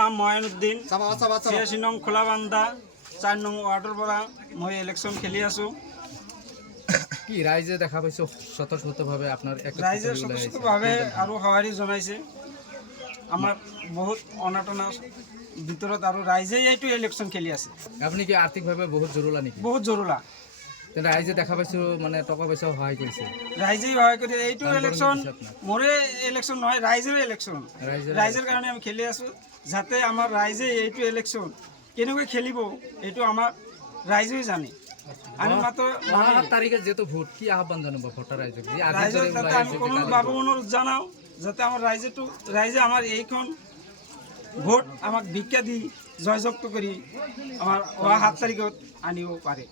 নাম ময়নুদ্দিন 86 নং খোলাবান্ধা 4 নং ওয়ার্ডৰ পৰা মই ইলেকশ্যন খেলি আছোঁ। কি ৰাইজে দেখা পাইছো স্বতঃস্ফূৰ্তভাৱে আপোনাৰ ৰাইজে স্বতঃস্ফূৰ্তভাৱে আৰু সঁহাৰি জনাইছে আমাক বহুত অনাটনৰ ভিতৰত, আৰু ৰাইজেই এইটো ইলেকশ্যন খেলি আছে। আপুনি কি আৰ্থিকভাৱে বহুত জৰুলা নেকি? বহুত জৰুলা। তেন্তে ৰাইজে দেখা পাইছো মানে টকা পইচাও সহায় কৰিছে। ৰাইজেই সহায় কৰি এইটো ইলেকশ্যন মোৰে ইলেকশ্যন নহয়, ৰাইজৰ ইলেকশ্যন। ৰাইজৰ কাৰণে আমি খেলি আছোঁ, যাতে আমাৰ ৰাইজে এইটো ইলেকশ্যন কেনেকৈ খেলিব এইটো আমাৰ ৰাইজেই জানে। আমি মাত্ৰ 7 তাৰিখে যেহেতু ভোট, কি আহ্বান জানাব ভোটাৰ ৰাইজক? ৰাইজক যাতে আমি অনুৰোধ জনাওঁ যাতে আমাৰ ৰাইজে আমাৰ এইখন ভোট আমাক ভিক্ষা দি জয়যুক্ত কৰি আমাৰ 7 তাৰিখত আনিব পাৰে।